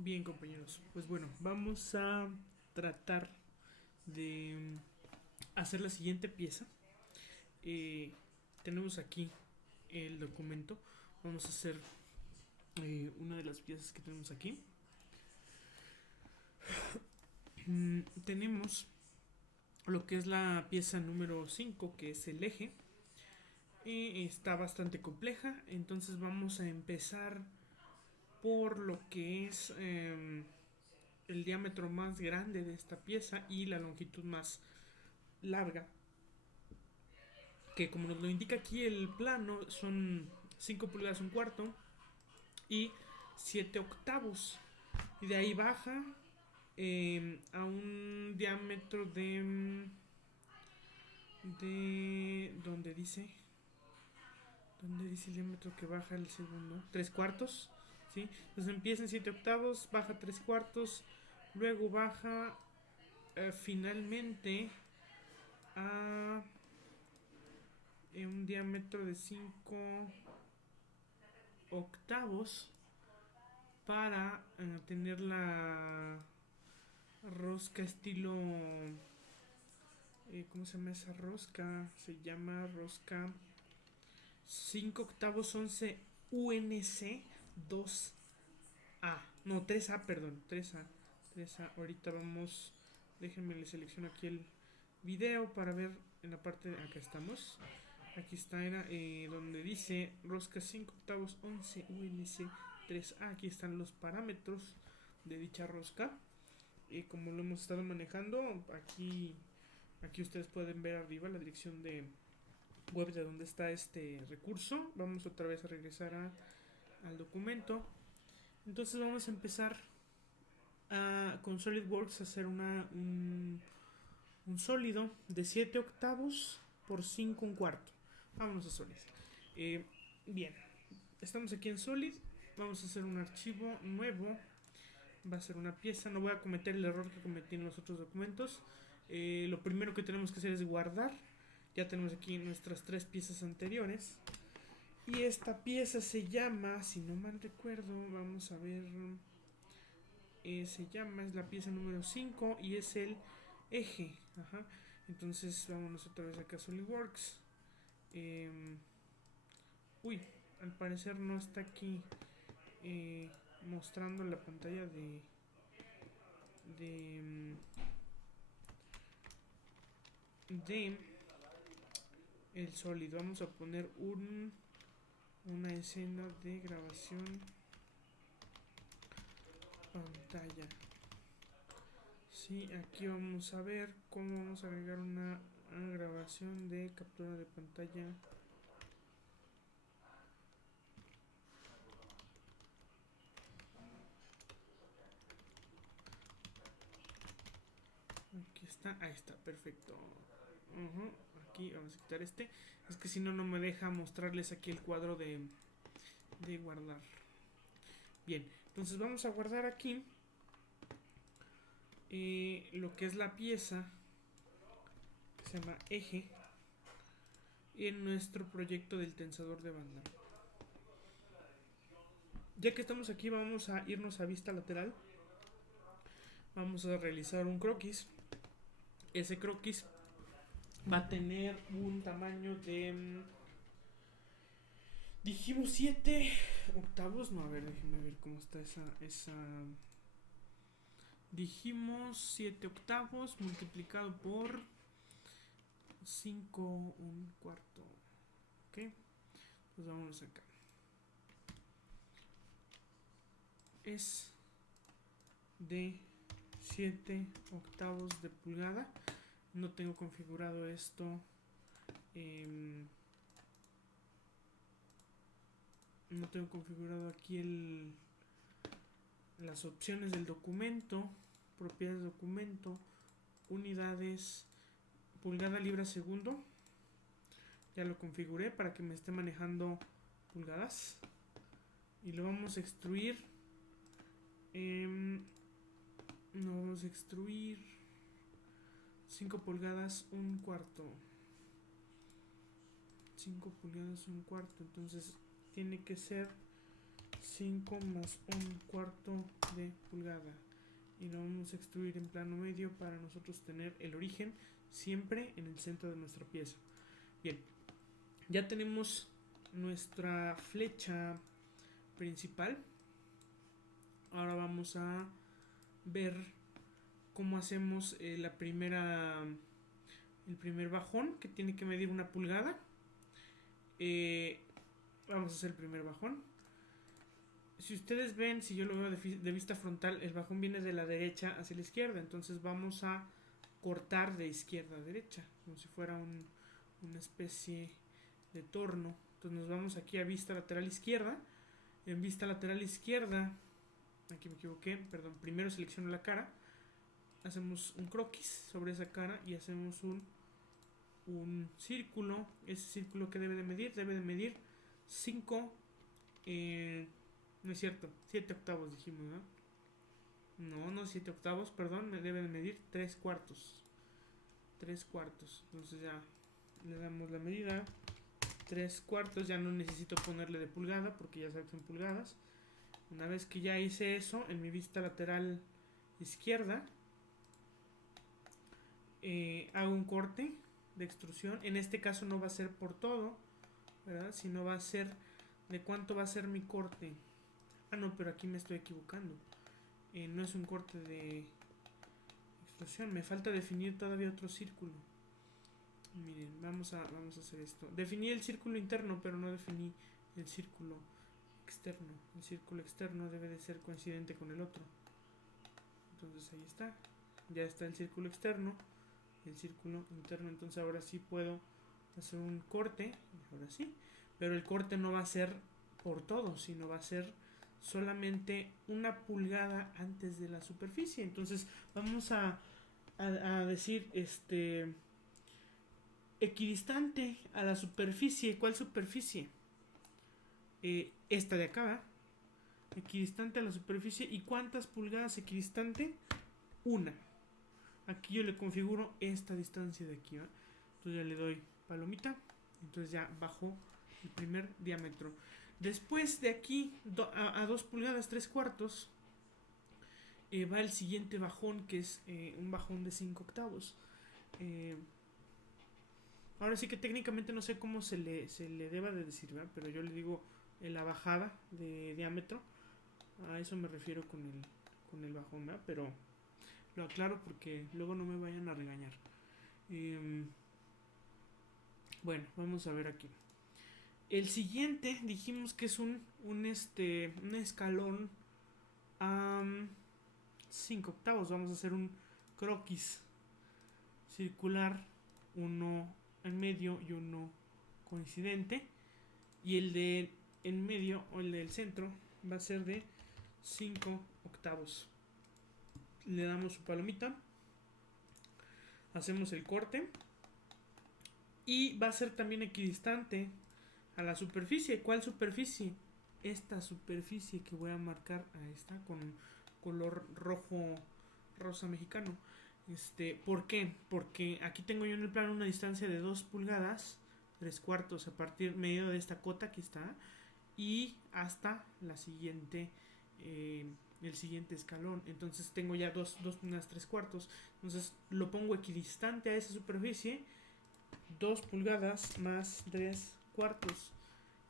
Bien, compañeros. Pues bueno, vamos a tratar de hacer la siguiente pieza. Eh, Tenemos aquí el documento. Vamos a hacer una de las piezas que tenemos aquí. Tenemos lo que es la pieza número 5, que es el eje. Está bastante compleja, entonces vamos a empezar por lo que es el diámetro más grande de esta pieza y la longitud más larga, que como nos lo indica aquí el plano son 5 pulgadas un cuarto y 7 octavos. Y de ahí baja a un diámetro de donde dice el diámetro que baja el segundo, 3 cuartos, ¿sí? Entonces empieza en 7 octavos, baja 3 cuartos, luego baja finalmente a un diámetro de 5 octavos para tener la rosca estilo... ¿Cómo se llama esa rosca? Se llama rosca 5 octavos 11 UNC 2A. No, 3A, perdón. 3A. 3A. Ahorita vamos... Déjenme le selecciono aquí el video para ver en la parte de acá estamos. Aquí está, era donde dice rosca 5 octavos 11 UNC 3A. Aquí están los parámetros de dicha rosca. Y como lo hemos estado manejando, aquí ustedes pueden ver arriba la dirección de web de donde está este recurso. Vamos otra vez a regresar al documento. Entonces vamos a empezar con SolidWorks a hacer un sólido de 7 octavos por 5 un cuarto. Vámonos a Solid. Eh, Bien, estamos aquí en Solid. Vamos a hacer un archivo nuevo. Va a ser una pieza. No voy a cometer el error que cometí en los otros documentos. Lo primero que tenemos que hacer es guardar. Ya tenemos aquí nuestras 3 piezas anteriores. Y esta pieza se llama, si no mal recuerdo, vamos a ver. Es la pieza número 5 y es el eje. Ajá. Entonces vámonos otra vez acá a SolidWorks. Eh, Uy, al parecer no está aquí mostrando la pantalla de, de el sólido. Vamos a poner una escena de grabación pantalla. Sí, aquí vamos a ver cómo vamos a agregar una grabación de captura de pantalla. Aquí está, ahí está, perfecto. Aquí vamos a quitar este. Es que si no, no me deja mostrarles aquí el cuadro de guardar. Bien, entonces vamos a guardar aquí lo que es la pieza que se llama eje en nuestro proyecto del tensador de banda. Ya que estamos aquí, vamos a irnos a vista lateral. Vamos a realizar un croquis. Ese croquis va a tener un tamaño de... dijimos 7 octavos. No, a ver, déjenme ver cómo está esa... Dijimos 7 octavos multiplicado por 5 un cuarto. Ok, pues vamos acá. Es de 7 octavos de pulgada. No tengo configurado esto. No tengo configurado aquí las opciones del documento. Propiedades de documento. Unidades. Pulgada, libra, segundo. Ya lo configuré para que me esté manejando pulgadas. Y lo vamos a extruir. No vamos a extruir 5 pulgadas un cuarto. 5 pulgadas un cuarto. Entonces tiene que ser 5 más un cuarto de pulgada. Y lo vamos a extruir en plano medio para nosotros tener el origen siempre en el centro de nuestra pieza. Bien, ya tenemos nuestra flecha principal. Ahora vamos a ver cómo hacemos el primer bajón, que tiene que medir 1 pulgada. Vamos a hacer el primer bajón. Si ustedes ven, si yo lo veo de vista frontal, el bajón viene de la derecha hacia la izquierda. Entonces vamos a cortar de izquierda a derecha, como si fuera una especie de torno. Entonces nos vamos aquí a vista lateral izquierda. En vista lateral izquierda, aquí me equivoqué, perdón, primero selecciono la cara, hacemos un croquis sobre esa cara y hacemos un círculo. Ese círculo que debe de medir 5, no es cierto, 7 octavos dijimos, ¿no? No 7 octavos, perdón, me debe de medir 3 cuartos. 3 cuartos, entonces ya le damos la medida 3 cuartos, ya no necesito ponerle de pulgada porque ya sabe que son pulgadas. Una vez que ya hice eso, en mi vista lateral izquierda, hago un corte de extrusión. En este caso no va a ser por todo, ¿verdad? Sino va a ser de cuánto va a ser mi corte. Ah, no, pero aquí me estoy equivocando. No es un corte de extrusión, me falta definir todavía otro círculo. Miren, vamos a hacer esto. Definí el círculo interno, pero no definí el círculo externo. El círculo externo debe de ser coincidente con el otro. Entonces ahí está. Ya está el círculo externo, el círculo interno. Entonces ahora sí puedo hacer un corte. Ahora sí. Pero el corte no va a ser por todo, sino va a ser solamente 1 pulgada antes de la superficie. Entonces vamos a decir equidistante a la superficie. ¿Cuál superficie? Esta de acá, equidistante a la superficie. ¿Y cuántas pulgadas equidistante? 1. Aquí yo le configuro esta distancia de aquí, entonces ya le doy palomita, entonces ya bajo el primer diámetro. Después de aquí a 2 pulgadas 3 cuartos va el siguiente bajón, que es un bajón de 5 octavos. Ahora sí que técnicamente no sé cómo se le deba de decir, ¿verdad? Pero yo le digo la bajada de diámetro. A eso me refiero con el bajón, ¿verdad? Pero lo aclaro porque luego no me vayan a regañar. Bueno, vamos a ver aquí. El siguiente dijimos que es un escalón a 5 octavos. Vamos a hacer un croquis circular, uno en medio y uno coincidente. Y el de en medio o el del centro va a ser de 5 octavos. Le damos su palomita, hacemos el corte y va a ser también equidistante a la superficie. ¿Cuál superficie? Esta superficie que voy a marcar a esta con color rosa mexicano. ¿Por qué? Porque aquí tengo yo en el plano una distancia de 2 pulgadas 3 cuartos a partir medio de esta cota que está y hasta la siguiente el siguiente escalón. Entonces tengo ya 2 pulgadas 3 cuartos. Entonces lo pongo equidistante a esa superficie, 2 pulgadas más 3 cuartos.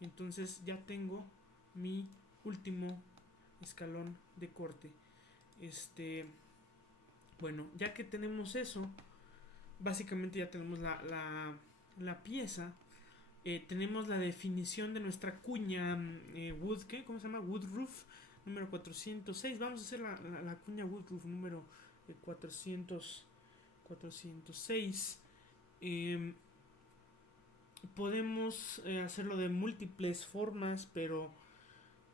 Entonces ya tengo mi último escalón de corte. Bueno, ya que tenemos eso, básicamente ya tenemos la pieza. Tenemos la definición de nuestra cuña wood, ¿qué? ¿Cómo se llama? Wood roof número 406. Vamos a hacer la cuña wood roof número 406. Podemos hacerlo de múltiples formas, pero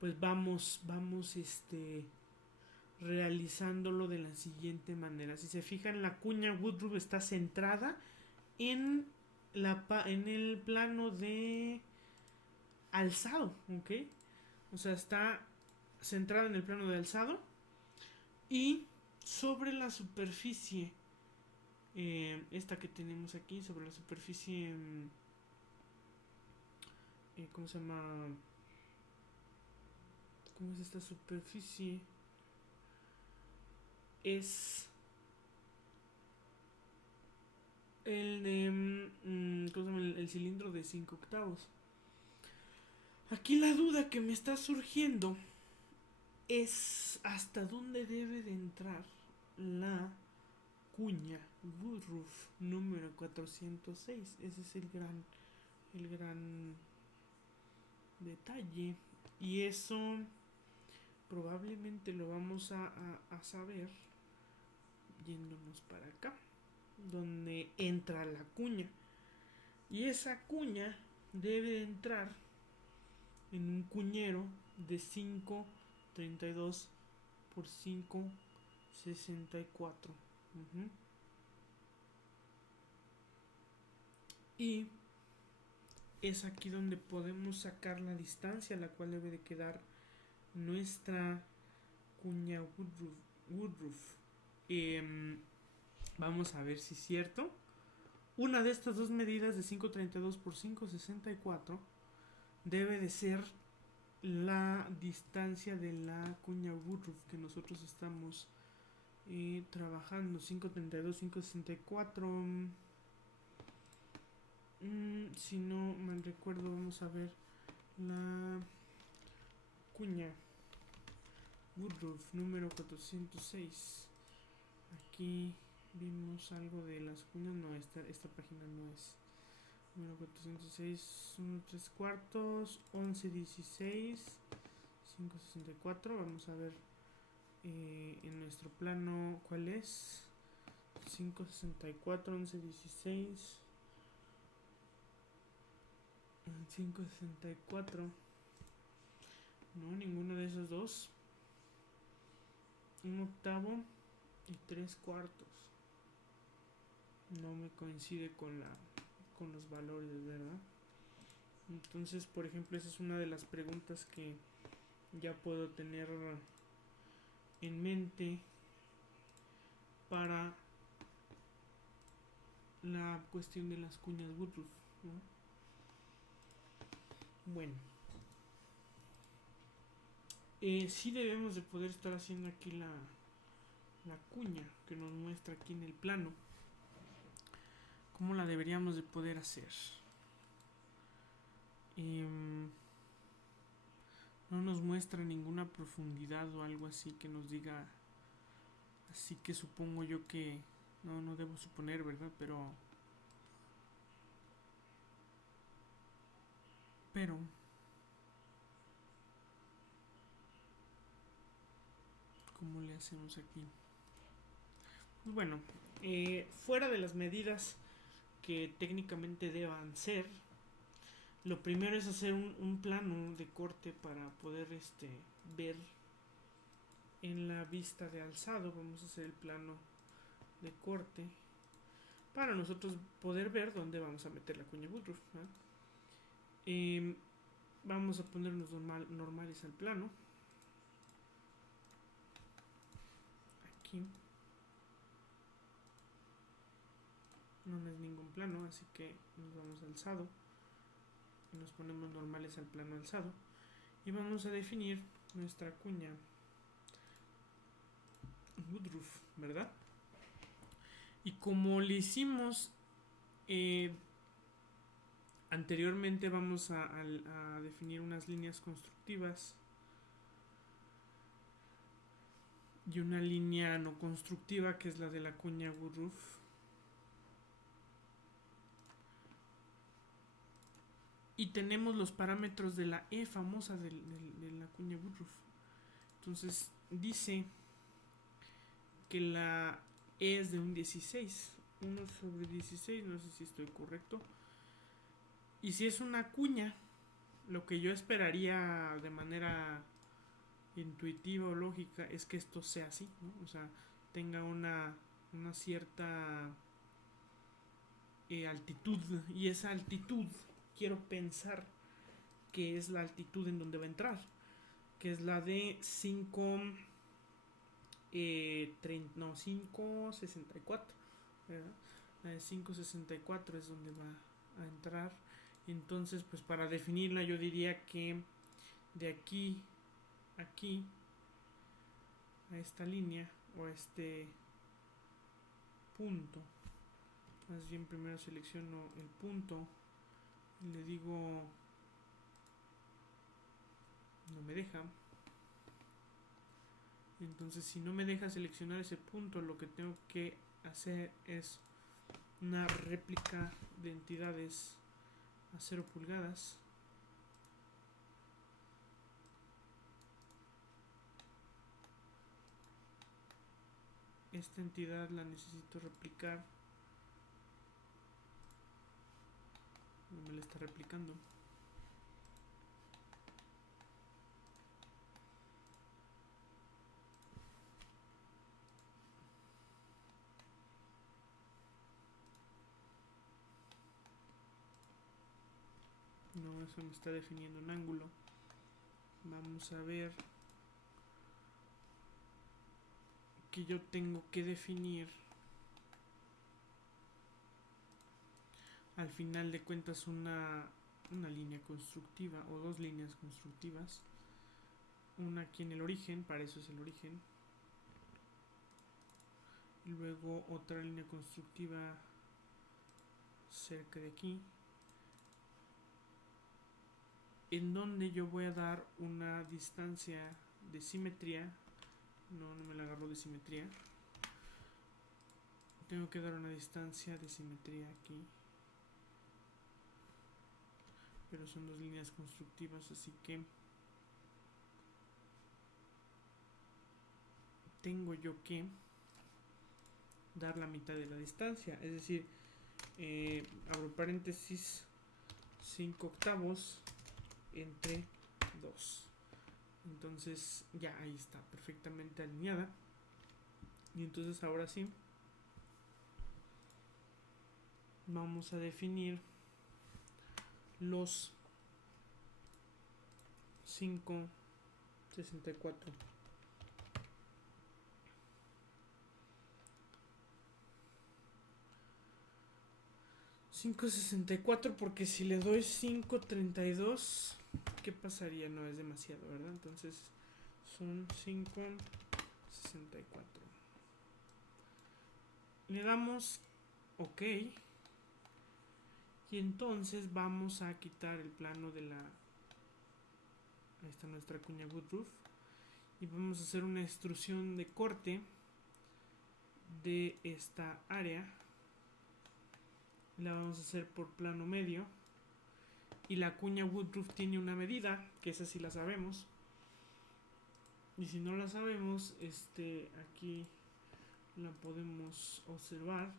pues vamos realizándolo de la siguiente manera. Si se fijan, la cuña wood roof está centrada en el plano de alzado, ¿ok? O sea, está centrada en el plano de alzado y sobre la superficie esta que tenemos aquí, sobre la superficie ¿cómo se llama? ¿Cómo es esta superficie? Es el de ¿cómo se llama? El cilindro de 5 octavos. Aquí la duda que me está surgiendo es hasta dónde debe de entrar la cuña Woodruff número 406. Ese es el gran detalle. Y eso probablemente lo vamos a saber yéndonos para acá, donde entra la cuña. Y esa cuña debe entrar en un cuñero de 5.32 por 5.64. Y es aquí donde podemos sacar la distancia a la cual debe de quedar nuestra cuña Woodruff. Vamos a ver si es cierto. Una de estas dos medidas de 5.32 por 5.64 debe de ser la distancia de la cuña Woodruff que nosotros estamos trabajando. 5.32, 5.64. Si no mal recuerdo, vamos a ver la cuña Woodruff número 406. Aquí vimos algo de las cuñas. No, esta página no es. Número 406, 1 3 cuartos, 11 16, 5.64. Vamos a ver en nuestro plano cuál es. 5.64, 11 16. 5.64. No, ninguno de esos dos. 1 octavo y 3 cuartos. No me coincide con los valores, ¿verdad? Entonces, por ejemplo, esa es una de las preguntas que ya puedo tener en mente para la cuestión de las cuñas Woodruff, ¿no? Bueno, sí debemos de poder estar haciendo aquí la cuña que nos muestra aquí en el plano. ¿Cómo la deberíamos de poder hacer? No nos muestra ninguna profundidad o algo así que nos diga. Así que supongo yo que no debo suponer, ¿verdad? Pero ¿cómo le hacemos aquí? Pues bueno, fuera de las medidas que técnicamente deban ser, lo primero es hacer un plano de corte para poder ver en la vista de alzado. Vamos a hacer el plano de corte para nosotros poder ver dónde vamos a meter la cuña Woodruff, ¿no? Vamos a ponernos normales al plano. Aquí no es ningún plano, así que nos vamos a alzado y nos ponemos normales al plano alzado y vamos a definir nuestra cuña Woodruff, ¿verdad? Y como le hicimos anteriormente, vamos a definir unas líneas constructivas y una línea no constructiva, que es la de la cuña Woodruff. Y tenemos los parámetros de la E famosa de la cuña Woodruff. Entonces dice que la E es de un 16. 1 sobre 16, no sé si estoy correcto. Y si es una cuña, lo que yo esperaría de manera intuitiva o lógica es que esto sea así, ¿no? O sea, tenga una cierta altitud. Y esa altitud quiero pensar que es la altitud en donde va a entrar, que es la de 5.64, ¿verdad? La de 5.64 es donde va a entrar. Entonces, pues para definirla yo diría que de aquí aquí a esta línea o a este punto. Más bien primero selecciono el punto y le digo no me deja. Entonces si no me deja seleccionar ese punto, lo que tengo que hacer es una réplica de entidades a 0 pulgadas. Esta entidad la necesito replicar. No me la está replicando. No, eso me está definiendo un ángulo. Vamos a ver que yo tengo que definir al final de cuentas una línea constructiva o dos líneas constructivas. Una aquí en el origen, para eso es el origen. Y luego otra línea constructiva cerca de aquí, en donde yo voy a dar una distancia de simetría. No me la agarro de simetría. Tengo que dar una distancia de simetría aquí. Pero son dos líneas constructivas, así que tengo yo que dar la mitad de la distancia. Es decir, abro paréntesis, 5 octavos entre 2. Entonces ya ahí está perfectamente alineada. Y entonces ahora sí vamos a definir los 5,64. 5,64 porque si le doy 5,32, ¿qué pasaría? No es demasiado, ¿verdad? Entonces son 5,64. Le damos OK. Y entonces vamos a quitar el plano de la... Ahí está nuestra cuña Woodruff. Y vamos a hacer una extrusión de corte de esta área. La vamos a hacer por plano medio. Y la cuña Woodruff tiene una medida, que esa sí la sabemos. Y si no la sabemos, aquí la podemos observar.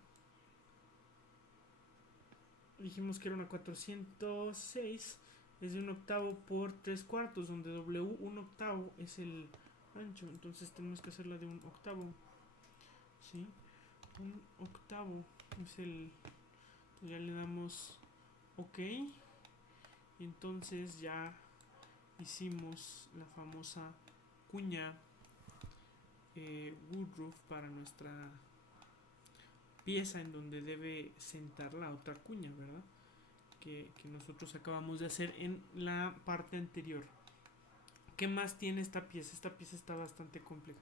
Dijimos que era una 406, es de 1/8 por 3/4, donde W 1/8 es el ancho, entonces tenemos que hacerla de 1/8, ¿sí? 1/8 es el... Ya le damos OK. Y entonces ya hicimos la famosa cuña Woodruff para nuestra pieza en donde debe sentar la otra cuña, ¿verdad? Que nosotros acabamos de hacer en la parte anterior. ¿Qué más tiene esta pieza? Esta pieza está bastante compleja.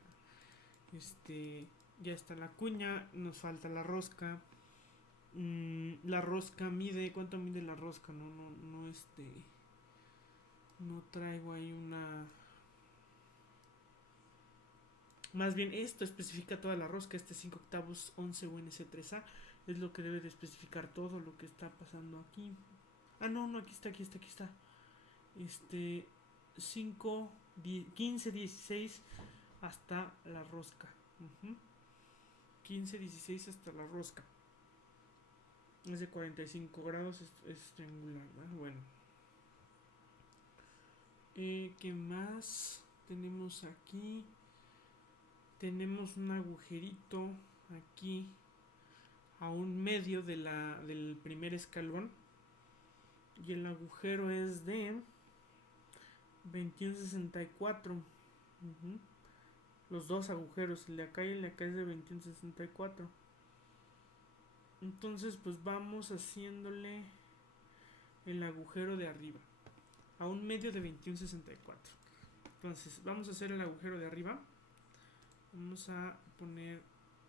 Ya está la cuña, nos falta la rosca. La rosca mide... ¿Cuánto mide la rosca? No traigo ahí una... Más bien esto especifica toda la rosca. 5/8 11 UNC3A es lo que debe de especificar todo lo que está pasando aquí. No, aquí está. 5, 15, 16 hasta la rosca. 15, 16 hasta la rosca. Es de 45 grados, es triangular, ¿verdad? Bueno. ¿Qué más tenemos aquí? Tenemos un agujerito aquí a un medio del primer escalón. Y el agujero es de 21.64. Los dos agujeros, el de acá y el de acá, es de 21.64. Entonces pues vamos haciéndole el agujero de arriba a un medio de 21.64. Entonces vamos a hacer el agujero de arriba. Vamos a poner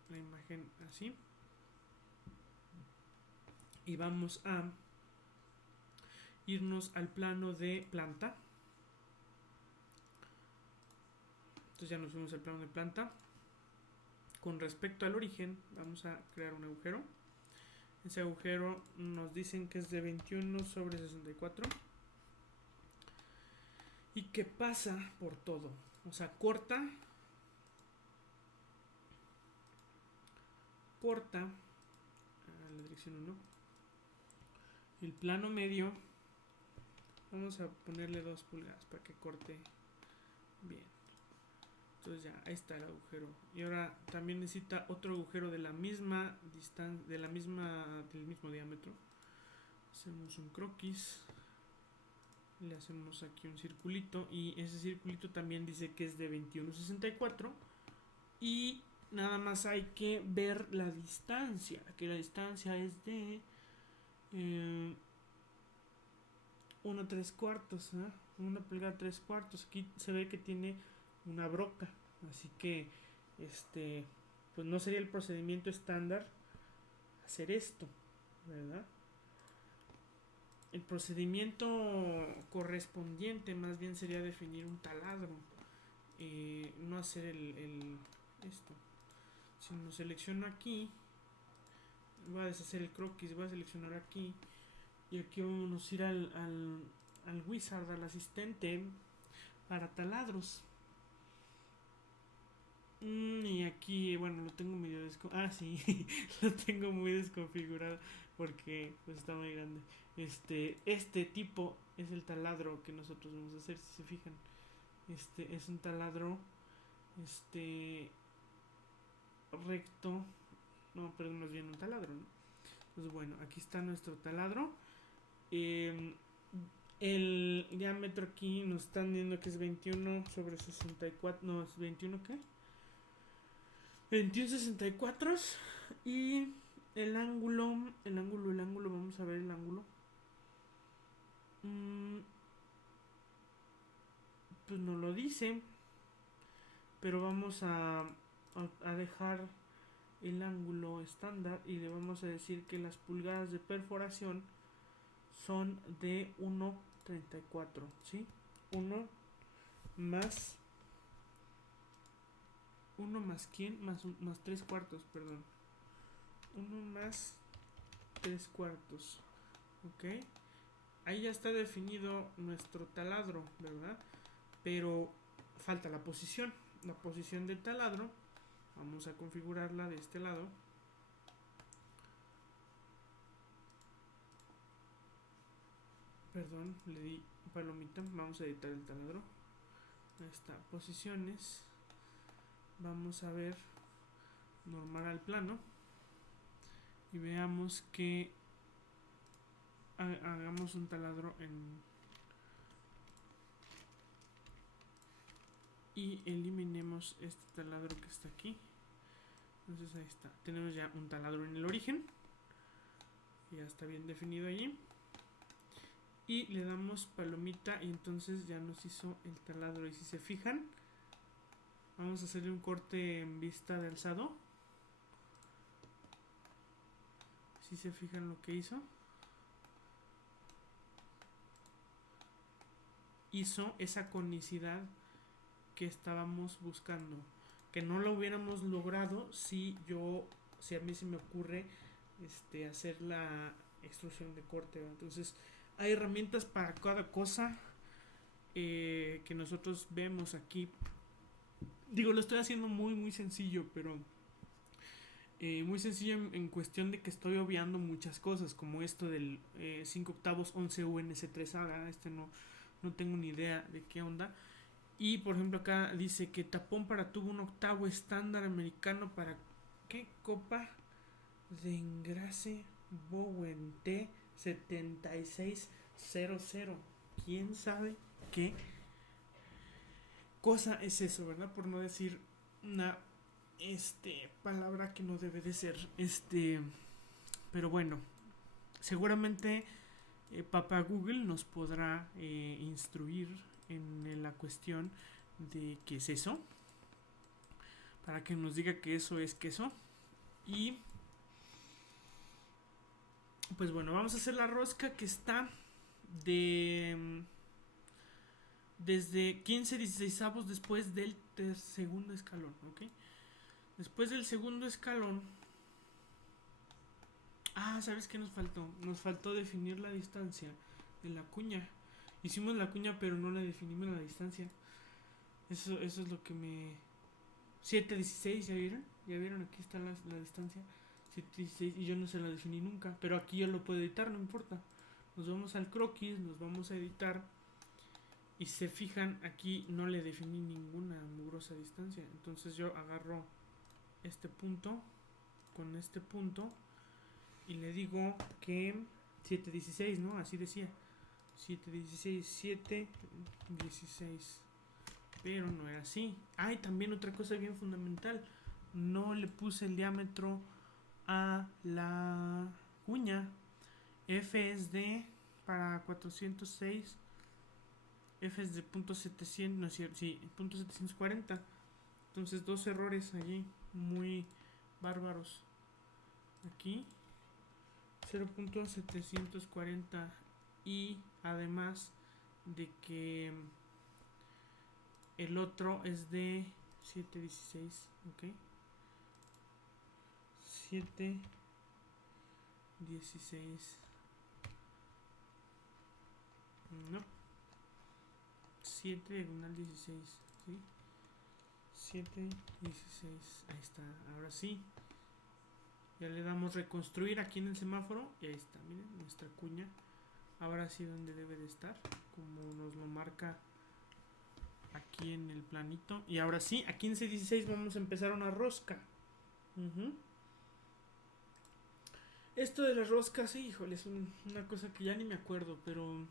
la imagen así. Y vamos a irnos al plano de planta. Entonces ya nos fuimos al plano de planta. Con respecto al origen, vamos a crear un agujero. Ese agujero nos dicen que es de 21 sobre 64. Y que pasa por todo. O sea, corta a la dirección 1. El plano medio, vamos a ponerle 2 pulgadas para que corte bien. Entonces ya, ahí está el agujero. Y ahora también necesita otro agujero de la misma distancia, del mismo diámetro. Hacemos un croquis. Le hacemos aquí un circulito. Y ese circulito también dice que es de 21.64. Y nada más hay que ver la distancia. Que la distancia es de 1/3, ¿eh? 1 pulgada 3/4. Aquí se ve que tiene una broca, así que pues no sería el procedimiento estándar hacer esto, ¿verdad? El procedimiento correspondiente más bien sería definir un taladro, no hacer esto. Si lo selecciono aquí, voy a deshacer el croquis, voy a seleccionar aquí y aquí vamos a ir al wizard, al asistente para taladros. Y aquí, bueno, lo tengo medio desconfigurado. Sí, lo tengo muy desconfigurado porque pues está muy grande. Este tipo es el taladro que nosotros vamos a hacer, si se fijan. Es un taladro recto. No, perdón, más bien un taladro, ¿no? Pues bueno, aquí está nuestro taladro. El diámetro aquí nos están viendo que es 21 sobre 64. No, es 21, ¿qué? 21.64. Y el ángulo, vamos a ver el ángulo. Pues no lo dice, pero vamos a dejar el ángulo estándar y le vamos a decir que las pulgadas de perforación son de 1.34, ¿sí? 1 más ¿quién? Más 3/4, perdón. 1 más 3/4, ok. Ahí ya está definido nuestro taladro, ¿verdad? Pero falta la posición del taladro. Vamos a configurarla de este lado. Perdón, le di palomita. Vamos a editar el taladro. Ahí está, posiciones. Vamos a ver, normar al plano. Y veamos que hagamos un taladro y eliminemos este taladro que está aquí. Entonces ahí está, tenemos ya un taladro en el origen, ya está bien definido allí, y le damos palomita y entonces ya nos hizo el taladro. Y si se fijan, vamos a hacerle un corte en vista de alzado. Si se fijan lo que hizo esa conicidad que estábamos buscando, que no lo hubiéramos logrado si a mí se me ocurre hacer la extrusión de corte, ¿verdad? Entonces hay herramientas para cada cosa que nosotros vemos aquí. Digo, lo estoy haciendo muy muy sencillo, pero muy sencillo en cuestión de que estoy obviando muchas cosas, como esto del 5/8 11 UNC3A. No tengo ni idea de qué onda. Y por ejemplo acá dice que tapón para tubo 1/8 estándar americano para ¿qué? Copa de engrase Bowen T7600. ¿Quién sabe qué cosa es eso, verdad? Por no decir una palabra que no debe de ser. Pero bueno, seguramente papá Google nos podrá instruir en la cuestión de qué es eso, para que nos diga que eso es queso. Y pues bueno, vamos a hacer la rosca que está de desde 15-16 después del segundo escalón, ¿ok? Después del segundo escalón. ¿Sabes qué nos faltó? Nos faltó definir la distancia de la cuña. Hicimos la cuña, pero no la definimos la distancia. Eso es lo que me... 7-16, ¿ya vieron? ¿Ya vieron? Aquí está la distancia. 7-16 y yo no se la definí nunca. Pero aquí yo lo puedo editar, no importa. Nos vamos al croquis, nos vamos a editar. Y se fijan, aquí no le definí ninguna mugrosa distancia. Entonces yo agarro este punto con este punto y le digo que 7-16, ¿no? Así decía. 7-16, 7-16. Pero no era así. Y también otra cosa bien fundamental. No le puse el diámetro a la cuña. F es de para 406. F es de .700, no es cierto, sí, .740. Entonces 2 errores allí, muy bárbaros. Aquí 0.740 y además de que el otro es de 7.16, ok. 7.16. No. 7 diagonal 16, ¿sí? 7.16. Ahí está, ahora sí. Ya le damos reconstruir aquí en el semáforo. Y ahí está, miren, nuestra cuña. Ahora sí donde debe de estar, como nos lo marca aquí en el planito. Y ahora sí, a 15-16 vamos a empezar una rosca. Esto de las roscas, sí, híjole, es una cosa que ya ni me acuerdo, pero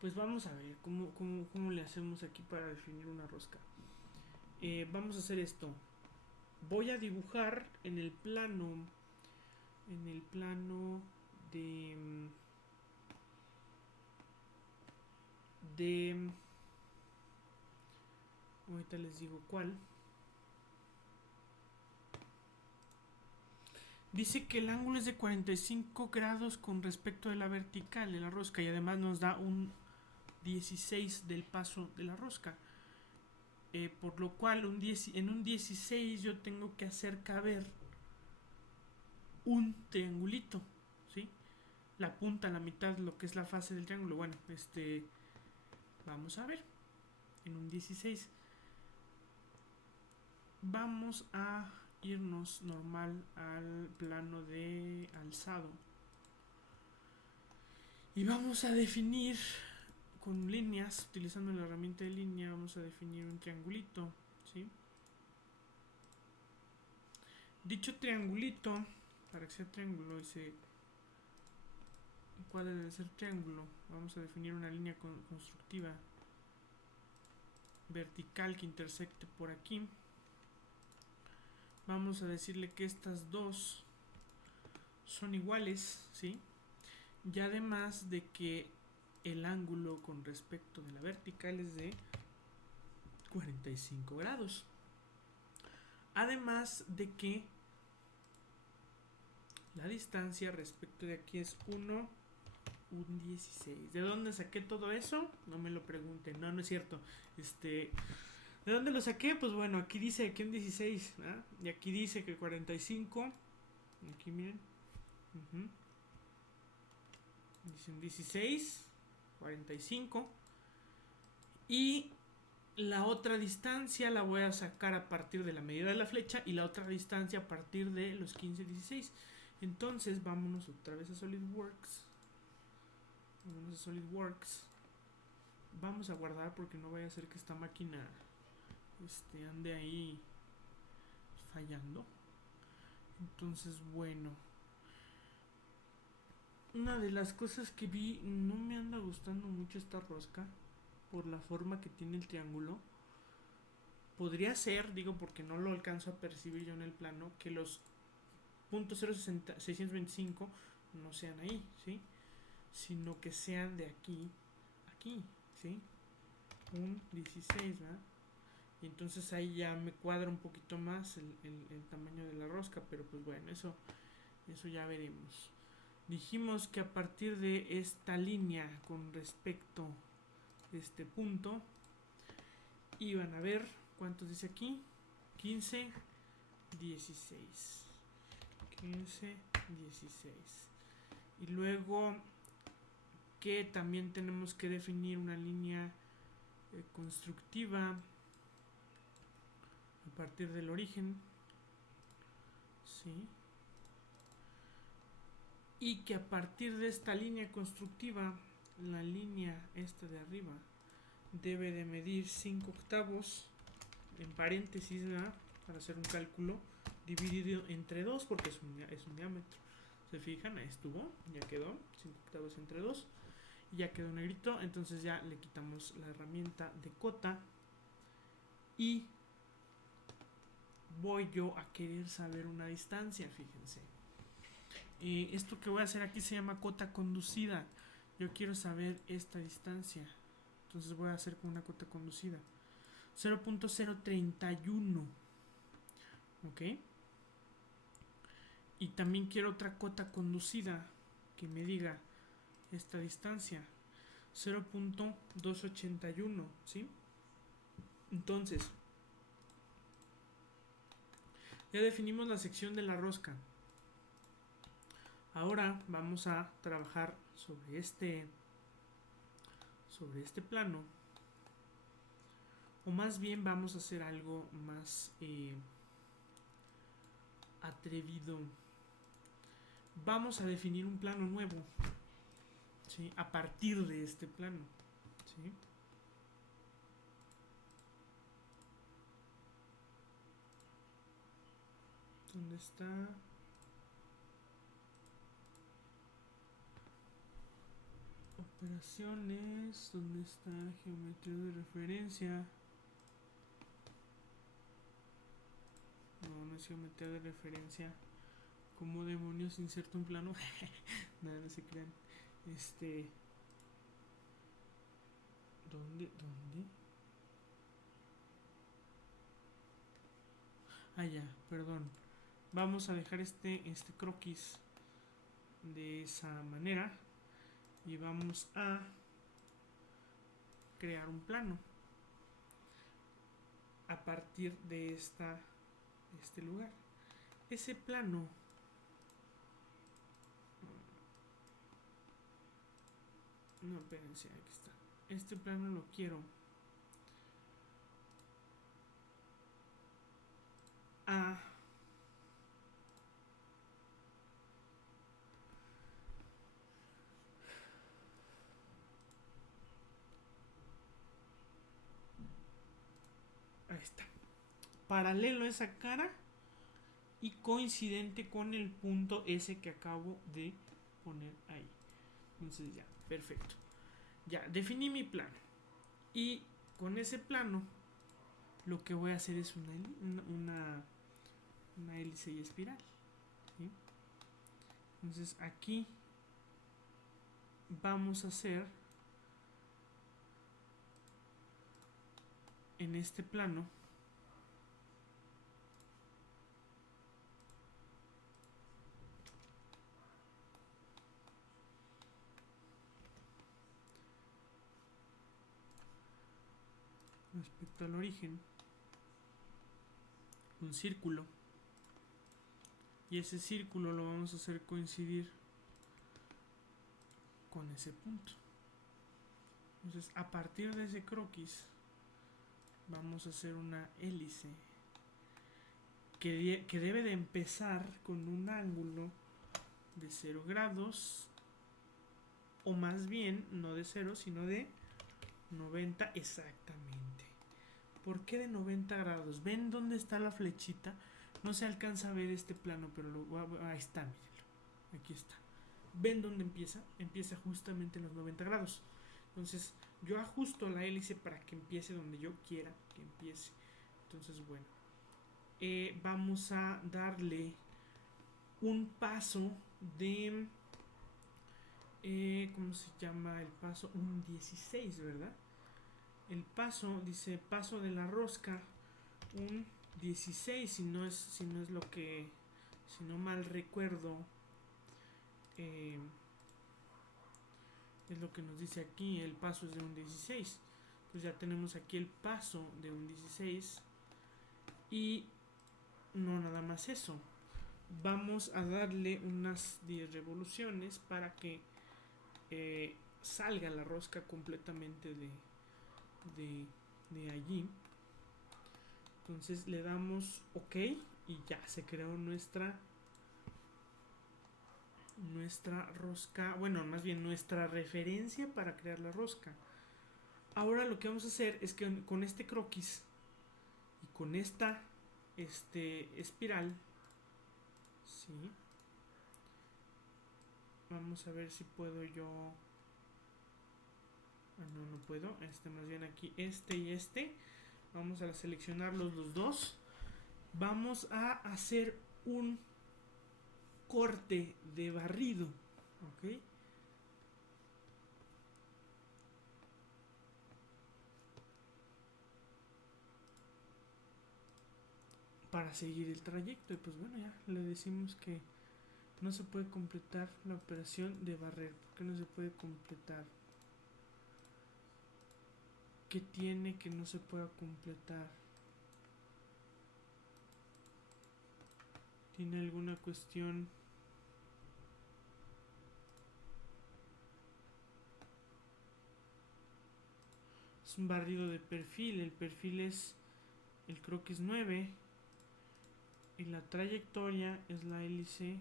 pues vamos a ver cómo le hacemos aquí para definir una rosca. Vamos a hacer esto. Voy a dibujar en el plano de ahorita les digo cuál. Dice que el ángulo es de 45 grados con respecto de la vertical de la rosca y además nos da un 16 del paso de la rosca. Por lo cual en un 16 yo tengo que hacer caber un triangulito, ¿sí? La punta, la mitad, lo que es la fase del triángulo. Bueno, vamos a ver. En un 16 vamos a irnos normal al plano de alzado y vamos a definir con líneas, utilizando la herramienta de línea, vamos a definir un triangulito, ¿sí? Dicho triangulito, para que sea triángulo, ¿cuál debe ser triángulo? Vamos a definir una línea constructiva vertical que intersecte por aquí. Vamos a decirle que estas dos son iguales, ¿sí? Y además de que el ángulo con respecto de la vertical es de 45 grados. Además de que la distancia respecto de aquí es 1,16. ¿De dónde saqué todo eso? No me lo pregunten. No es cierto. ¿De dónde lo saqué? Pues bueno, aquí dice que un 16, ¿verdad? Y aquí dice que 45. Aquí miren. Dice un 16, 45. Y la otra distancia la voy a sacar a partir de la medida de la flecha y la otra distancia a partir de los 15-16. Entonces vámonos otra vez a SolidWorks. Vamos a guardar porque no vaya a ser que esta máquina ande ahí fallando. Entonces, bueno, una de las cosas que vi, no me anda gustando mucho esta rosca por la forma que tiene el triángulo. Podría ser, digo porque no lo alcanzo a percibir yo en el plano, que los .625 no sean ahí, ¿sí? Sino que sean de aquí, ¿sí? un 16, ¿verdad? Y entonces ahí ya me cuadra un poquito más el tamaño de la rosca, pero pues bueno, eso ya veremos. Dijimos que a partir de esta línea con respecto a este punto iban a ver, ¿cuántos dice aquí? 15, 16. 15, 16. Y luego que también tenemos que definir una línea constructiva a partir del origen, ¿sí? Y que a partir de esta línea constructiva, la línea esta de arriba debe de medir 5 octavos, en paréntesis, ¿verdad? Para hacer un cálculo, dividido entre 2 porque es un diámetro. Se fijan, ahí estuvo, ya quedó 5 octavos entre 2 y ya quedó negrito. Entonces ya le quitamos la herramienta de cota y voy yo a querer saber una distancia, fíjense. Esto que voy a hacer aquí se llama cota conducida. Yo quiero saber esta distancia, entonces voy a hacer con una cota conducida 0.031, ok. Y también quiero otra cota conducida que me diga esta distancia 0.281, ¿sí? Entonces ya definimos la sección de la rosca. Ahora vamos a trabajar sobre este plano, o más bien vamos a hacer algo más atrevido. Vamos a definir un plano nuevo, ¿sí? A partir de este plano, ¿sí? ¿Dónde está? Operaciones. ¿Dónde está? Geometría de referencia. No es geometría de referencia. ¿Cómo demonios inserto un plano? Nada, no se crean. ¿Dónde? Ah, ya, perdón. Vamos a dejar este croquis de esa manera y vamos a crear un plano a partir de este lugar. Ese plano no, espérense, aquí está. Este plano lo quiero a ahí está, paralelo a esa cara y coincidente con el punto S que acabo de poner ahí. Entonces ya, perfecto. Ya definí mi plano y con ese plano lo que voy a hacer es una hélice y espiral, ¿sí? Entonces aquí vamos a hacer en este plano respecto al origen un círculo y ese círculo lo vamos a hacer coincidir con ese punto. Entonces a partir de ese croquis vamos a hacer una hélice que debe de empezar con un ángulo de 0 grados, o más bien no de 0 sino de 90 exactamente. ¿Por qué de 90 grados? ¿Ven dónde está la flechita? No se alcanza a ver este plano, pero ahí está, mírenlo. Aquí está. ¿Ven dónde empieza? Empieza justamente en los 90 grados. Entonces yo ajusto la hélice para que empiece donde yo quiera que empiece. Entonces bueno, vamos a darle un paso de ¿cómo se llama el paso? Un 16, ¿verdad? el paso, dice paso de la rosca, un 16, si no es lo que, si no mal recuerdo, es lo que nos dice aquí, el paso es de un 16. Pues ya tenemos aquí el paso de un 16 y no nada más eso. Vamos a darle unas 10 revoluciones para que salga la rosca completamente de allí. Entonces le damos OK y ya se creó nuestra rosca, bueno, más bien nuestra referencia para crear la rosca. Ahora lo que vamos a hacer es que con este croquis y con esta espiral, ¿sí? Vamos a ver si puedo yo. No puedo. Más bien aquí y este. Vamos a seleccionarlos los dos. Vamos a hacer un corte de barrido. ¿Ok? Para seguir el trayecto. Y pues bueno, ya le decimos que no se puede completar la operación de barrer. ¿Por qué no se puede completar? ¿Qué tiene que no se pueda completar? ¿Tiene alguna cuestión? Es un barrido de perfil. El perfil es el croquis 9 y la trayectoria es la hélice.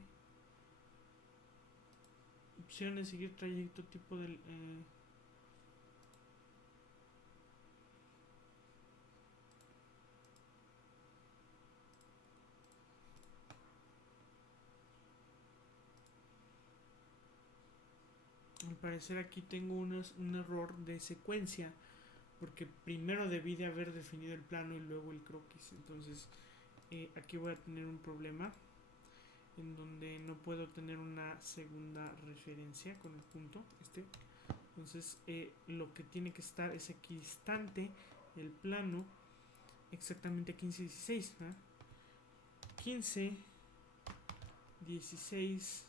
Opciones, seguir trayecto tipo del... al parecer aquí tengo un error de secuencia, porque primero debí de haber definido el plano y luego el croquis. Entonces aquí voy a tener un problema en donde no puedo tener una segunda referencia con el punto entonces lo que tiene que estar es equidistante el plano exactamente 15 16, ¿no? 15 16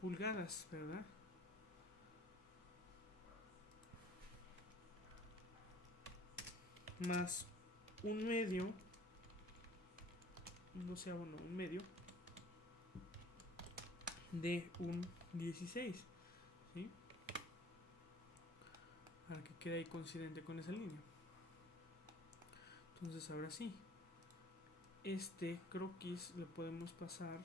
pulgadas, ¿verdad? Más un medio, no sé, bueno, un medio de un 16, ¿sí? Para que quede ahí coincidente con esa línea. Entonces ahora sí, este croquis le podemos pasar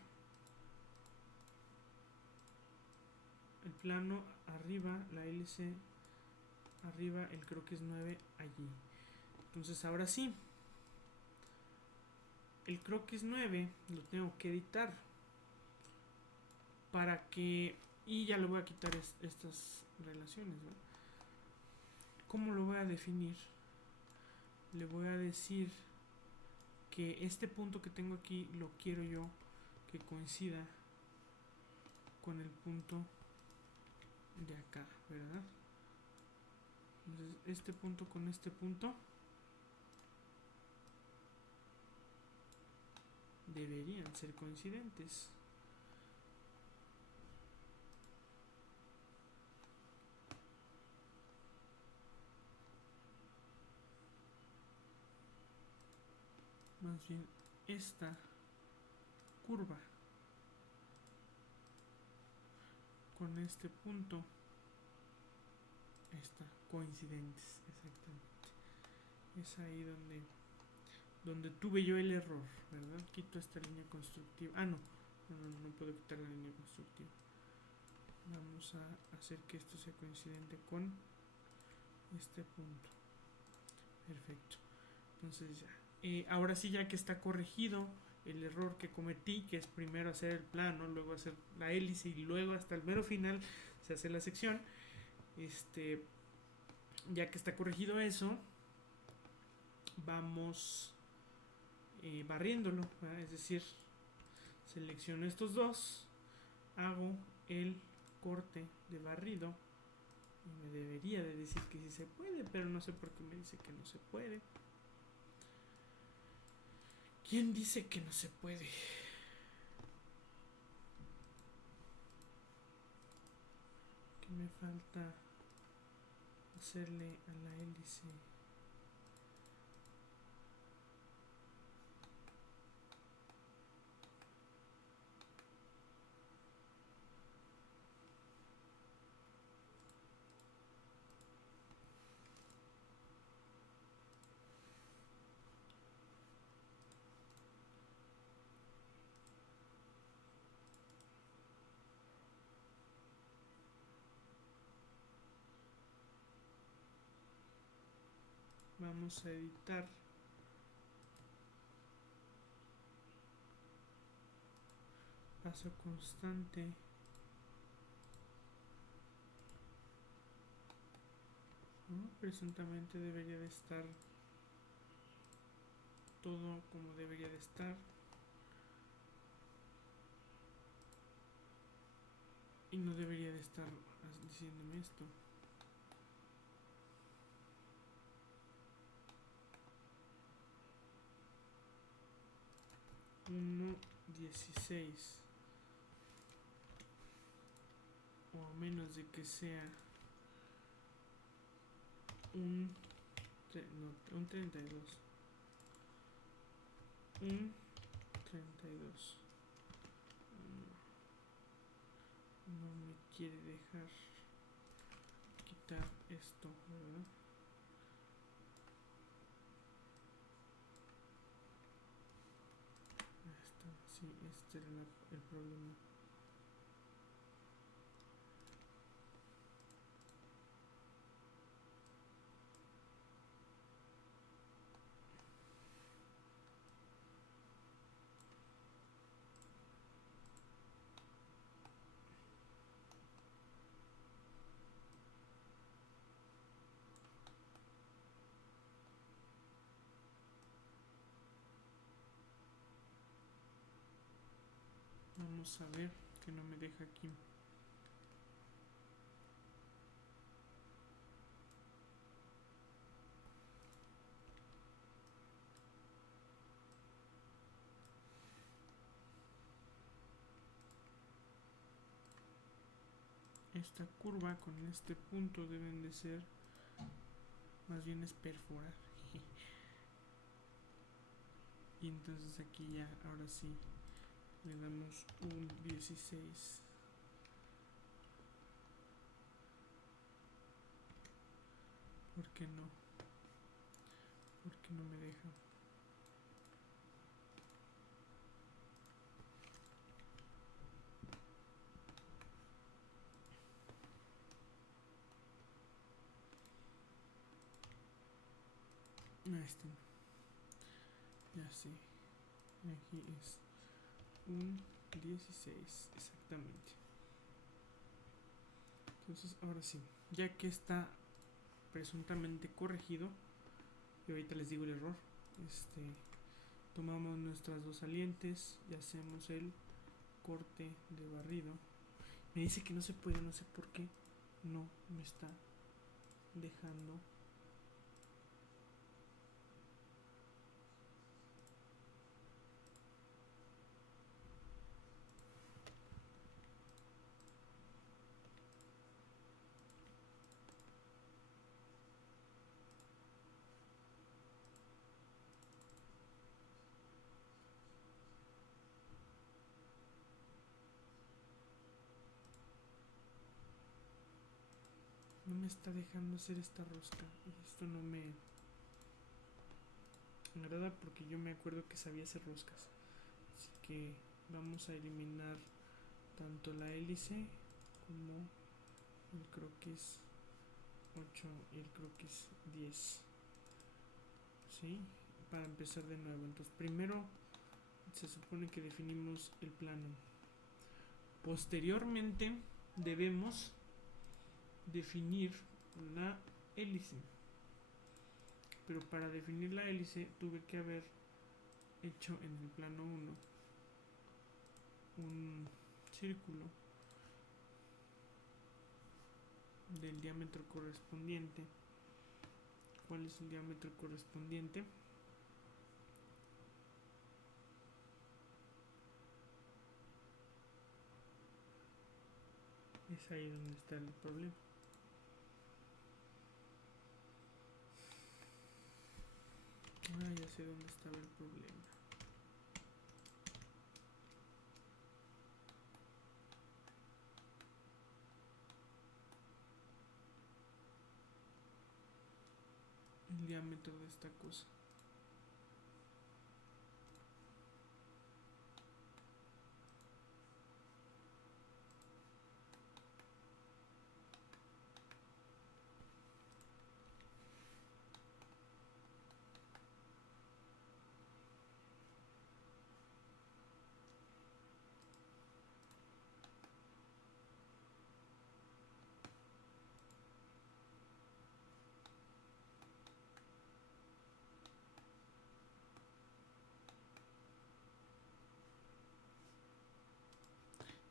el plano arriba, la hélice arriba, el croquis 9 allí. Entonces ahora sí, el croquis 9 lo tengo que editar para que... y ya le voy a quitar estas relaciones, ¿no? ¿Cómo lo voy a definir? Le voy a decir que este punto que tengo aquí lo quiero yo que coincida con el punto de acá, ¿verdad? Entonces este punto con este punto deberían ser coincidentes. Más bien esta curva con este punto está coincidentes, exactamente. Es ahí donde tuve yo el error, ¿verdad? Quito esta línea constructiva. No puedo quitar la línea constructiva. Vamos a hacer que esto sea coincidente con este punto. Perfecto. Entonces ya. Ahora sí, ya que está corregido el error que cometí, que es primero hacer el plano, luego hacer la hélice y luego hasta el mero final se hace la sección. Ya que está corregido eso, vamos barriéndolo, ¿verdad? Es decir, selecciono estos dos, hago el corte de barrido Y me debería de decir que sí se puede, pero no sé por qué me dice que no se puede. ¿Quién dice que no se puede? ¿Qué me falta hacerle a la hélice? Vamos a editar paso constante. ¿No? Presuntamente debería de estar todo como debería de estar. Y no debería de estar diciéndome esto. Uno 16 o a menos de que sea un 32 un 32 no me quiere dejar quitar esto, ¿verdad? Sí, este era el problema. Vamos a ver que no me deja aquí. Esta curva con este punto deben de ser, más bien es perforar. Y entonces aquí ya, ahora sí, le damos un 16. ¿Por qué no? ¿Por qué no me deja? Ahí está. Ya sé. Aquí es un 16, exactamente. Entonces, ahora sí, ya que está presuntamente corregido, y ahorita les digo el error, tomamos nuestras dos salientes y hacemos el corte de barrido. Me dice que no se puede, no sé por qué no me está dejando. No me está dejando hacer esta rosca. Y esto no me agrada porque yo me acuerdo que sabía hacer roscas. Así que vamos a eliminar tanto la hélice como el croquis 8 y el croquis 10. ¿Sí? Para empezar de nuevo. Entonces primero se supone que definimos el plano. Posteriormente debemos definir la hélice. Pero para definir la hélice tuve que haber hecho en el plano 1 un círculo del diámetro correspondiente. ¿Cuál es el diámetro correspondiente? Es ahí donde está el problema. Ya sé dónde estaba el problema. El diámetro de esta cosa.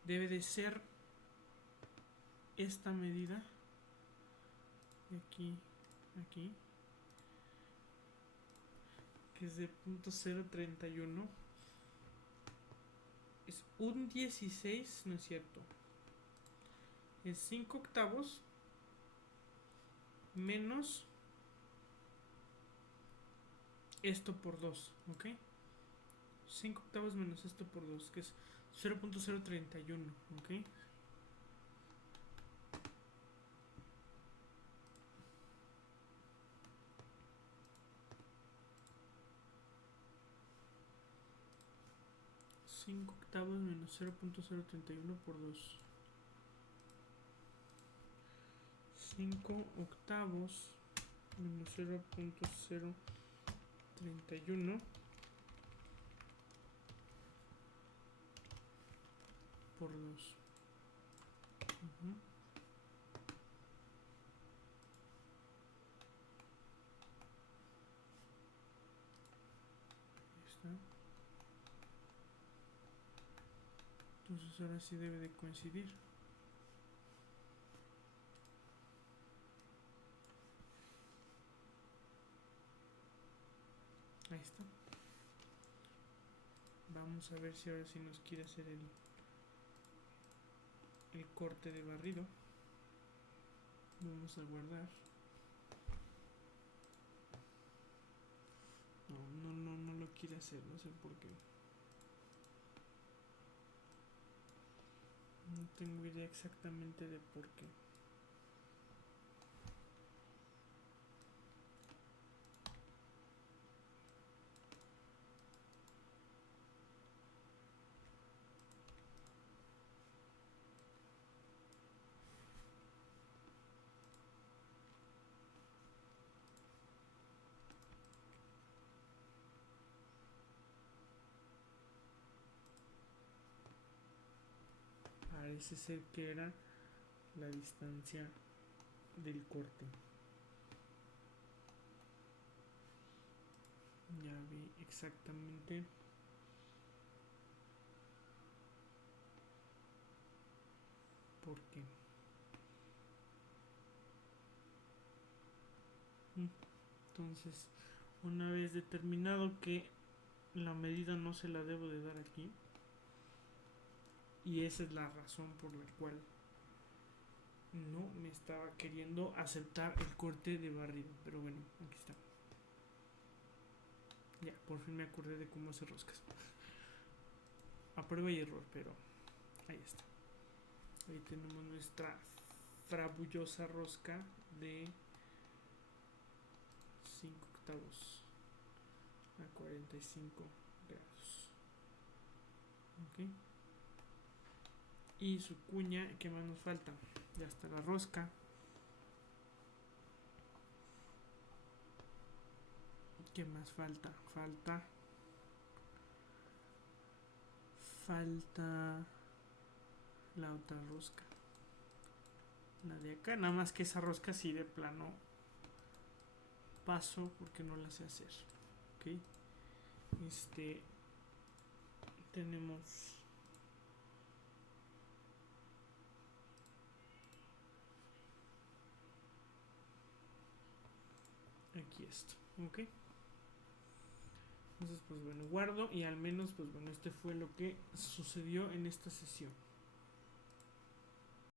Debe de ser esta medida de aquí a aquí, que es de .031. Es un 16, no es cierto. Es 5 octavos menos esto por 2, ¿ok? 5 octavos menos esto por 2, que es 0.031, ¿ok? Cinco octavos menos 0.031 por 2. 5 octavos menos 0.031 por 2. Está. Entonces ahora sí debe de coincidir. Ahí está. Vamos a ver si ahora sí nos quiere hacer el corte de barrido. Vamos a guardar. No lo quiere hacer, no sé por qué. No tengo idea exactamente de por qué. Parece ser que era la distancia del corte. Ya vi exactamente por qué. Entonces, una vez determinado que la medida no se la debo de dar aquí, y esa es la razón por la cual no me estaba queriendo aceptar el corte de barrido, pero bueno, aquí está. Ya, por fin me acordé de cómo hacer roscas. A prueba y error, pero ahí está. Ahí tenemos nuestra frabullosa rosca de 5 octavos a 45 grados. Ok. Y su cuña, ¿qué más nos falta? Ya está la rosca. ¿Qué más falta? Falta la otra rosca. La de acá, nada más que esa rosca sí de plano paso porque no la sé hacer. Ok. Tenemos esto, ¿ok? Entonces, pues bueno, guardo y al menos, pues bueno, este fue lo que sucedió en esta sesión.